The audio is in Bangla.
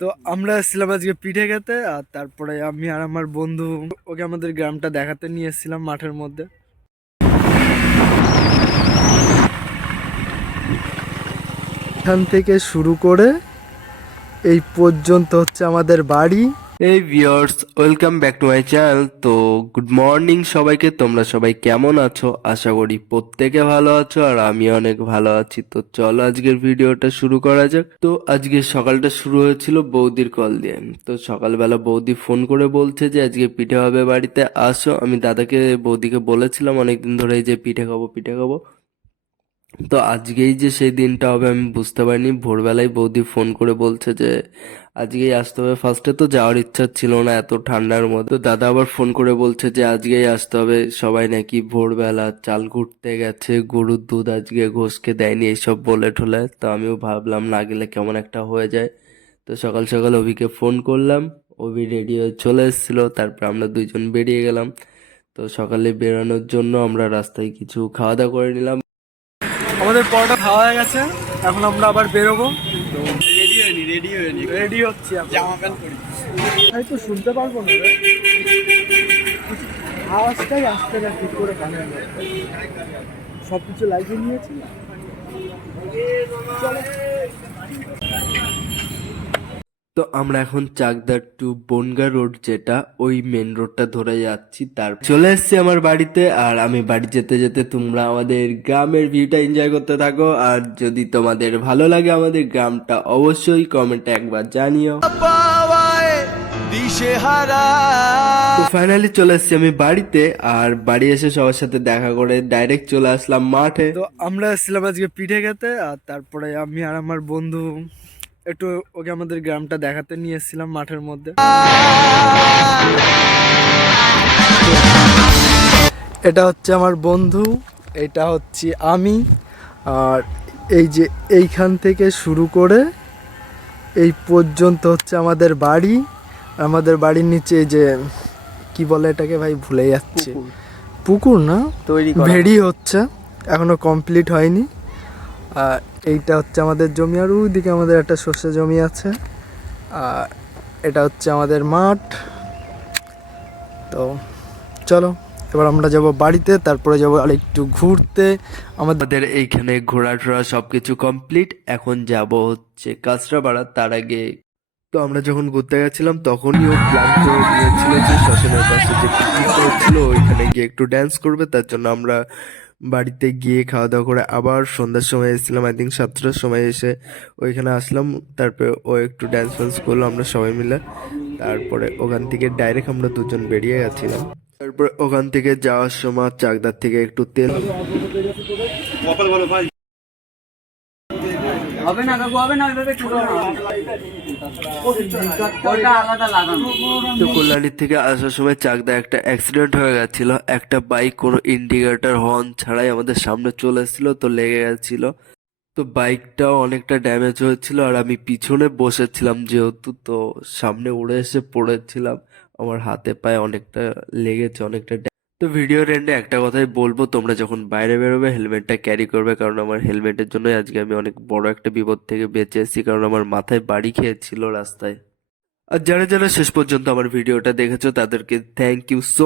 তো আমরা এসেছিলাম আজকে পিঠে খেতে আর তারপরে আমি আর আমার বন্ধু ওকে আমাদের গ্রামটা দেখাতে নিয়ে এসেছিলাম মাঠের মধ্যে। এখান থেকে শুরু করে এই পর্যন্ত হচ্ছে আমাদের বাড়ি। এই viewers welcome back to my channel তো গুড মর্নিং সবাইকে, তোমরা সবাই কেমন আছো? আশা করি প্রত্যেকে ভালো আছো আর আমি অনেক ভালো আছি। তো চলো আজকের ভিডিওটা শুরু করা যাক। তো আজকে সকালটা শুরু হয়েছিল বৌদির কল দিয়ে। তো সকালবেলা বৌদি ফোন করে বলছে যে, আজকে পিঠে হবে বাড়িতে, আসো। আমি দাদাকে, বৌদিকে বলেছিলাম, অনেকদিন ধরে যে পিঠে খাব পিঠে খাব। তো আজকেই যে সেই দিনটা হবে আমি বুঝতে পারিনি। ভোরবেলায় বৌদি ফোন করে বলছে যে, আজকেই আসতে হবে। ফার্স্টে তো যাওয়ার ইচ্ছা ছিল না এত ঠান্ডার মধ্যে। দাদা আবার ফোন করে বলছে যে, আজকেই আসতে হবে। সবাই নাকি ভোরবেলা চাল ঘুরতে গেছে, গরুর দুধ আজকে ঘোষকে দেয়নি এইসব বলে ঠোলে। তো আমিও ভাবলাম না গেলে কেমন একটা হয়ে যায়। তো সকাল সকাল অভিকে ফোন করলাম, অভি রেডি হয়ে চলে এসেছিল, তারপর আমরা দুইজন বেরিয়ে গেলাম। তো সকালে বেরোনোর জন্য আমরা রাস্তায় কিছু খাওয়া দাওয়া করে নিলাম। আমাদের পরটা খাওয়া হয়ে গেছে এখন আমরা আবার বেরোবো। রেডি হয়নি রেডি হয়নি। রেডি হচ্ছি। জামা প্যান্ট পরি। তাই তো শুনতে পারব না রে। আওয়াজটাই আসতে না ঠিক করে কানে। সব কিছু লাগিয়ে নিয়েছি। তো আমরা এখন চাকদার টু বনগা রোড যেটা, ওই মেন রোডটা ধরে যাচ্ছি, তার চলে এসেছি আমার বাড়িতে, আর আমি বাড়ি যেতে যেতে তোমরা আমাদের গ্রামের ভিউটা এনজয় করতে থাকো, আর যদি তোমাদের ভালো লাগে আমাদের গ্রামটা অবশ্যই কমেন্টে একবার জানিও। তো ফাইনালি চলে এসেছি আমি বাড়িতে, আর বাড়ি এসে সবার সাথে দেখা করে ডাইরেক্ট চলে আসলাম মাঠে। তো আমরা এসেছিলাম আজকে পিঠে খেতে, আর তারপরে আমি আর আমার বন্ধু একটু ওকে আমাদের গ্রামটা দেখাতে নিয়ে এসেছিলাম মাঠের মধ্যে। এটা হচ্ছে আমার বন্ধু এটা হচ্ছে আমি। আর এই যে এইখান থেকে শুরু করে এই পর্যন্ত হচ্ছে আমাদের বাড়ি। আমাদের বাড়ির নিচে এই যে কি বলে এটাকে ভাই ভুলে যাচ্ছে। পুকুর। না? তৈরি ভেড়ি হচ্ছে এখনও কমপ্লিট হয়নি। আর এইটা হচ্ছে আমাদের জমি আর ওইদিকে আমাদের একটা সর্ষে জমি আছে। আর এটা হচ্ছে আমাদের মাঠ। তো চলো, এবার আমরা যাব বাড়িতে, তারপরে যাব আর একটু ঘুরতে। আমাদের এইখানে ঘোরা টোরা সব কিছু কমপ্লিট। এখন যাব হচ্ছে কাঁচরাপাড়া, তার আগে তো আমরা যখন ঘুরতে গেছিলাম, তখনই ও প্ল্যান করে নিয়েছিল যে শ্মশানের পাশে যে পিকনিকটা হচ্ছিল, ওইখানে গিয়ে একটু ড্যান্স করবে, তার জন্য আমরা বাড়িতে গিয়ে খাওয়া দাওয়া করে আবার সন্ধ্যার সময় এসেছিলাম। আই থিঙ্ক সাতটার সময় এসে ওইখানে আসলাম। তারপরে ও একটু ড্যান্স ফ্যান্স করল, আমরা সবাই মিলে। তারপরে ওখান থেকে ডাইরেক্ট আমরা দুজন বেরিয়ে গেছিলাম। তারপরে ওখান থেকে যাওয়ার সময় চাকদার থেকে একটু তেল হবে না কাকু, হবে না, ওইভাবে আলাদা লাগানো। কল্যাণীর থেকে আসার সময় চাকদা একটা অ্যাক্সিডেন্ট হয়ে গেছিল। একটা বাইক কোনো ইন্ডিকেটর হর্ন ছাড়াই আমাদের সামনে চলে এসেছিল, তো লেগে গেছিল। তো বাইকটাও অনেকটা ড্যামেজ হয়েছিল আর আমি পিছনে বসেছিলাম যেহেতু, তো সামনে উড়ে এসে পড়েছিলাম। আমার হাতে পায়ে অনেকটা লেগেছে, অনেকটা তো ভিডিওর এন্ডে একটা কথাই বলব, তোমরা যখন বাইরে বেরোবে হেলমেটটা ক্যারি করবে, কারণ আমার হেলমেটের জন্যই আজকে আমি অনেক বড় একটা বিপদ থেকে বেঁচে এসেছি, কারণ আমার মাথায় বাড়ি খেয়েছিল রাস্তায়। আর যারা যারা শেষ পর্যন্ত আমার ভিডিওটা দেখেছ, তাদেরকে থ্যাংক ইউ সো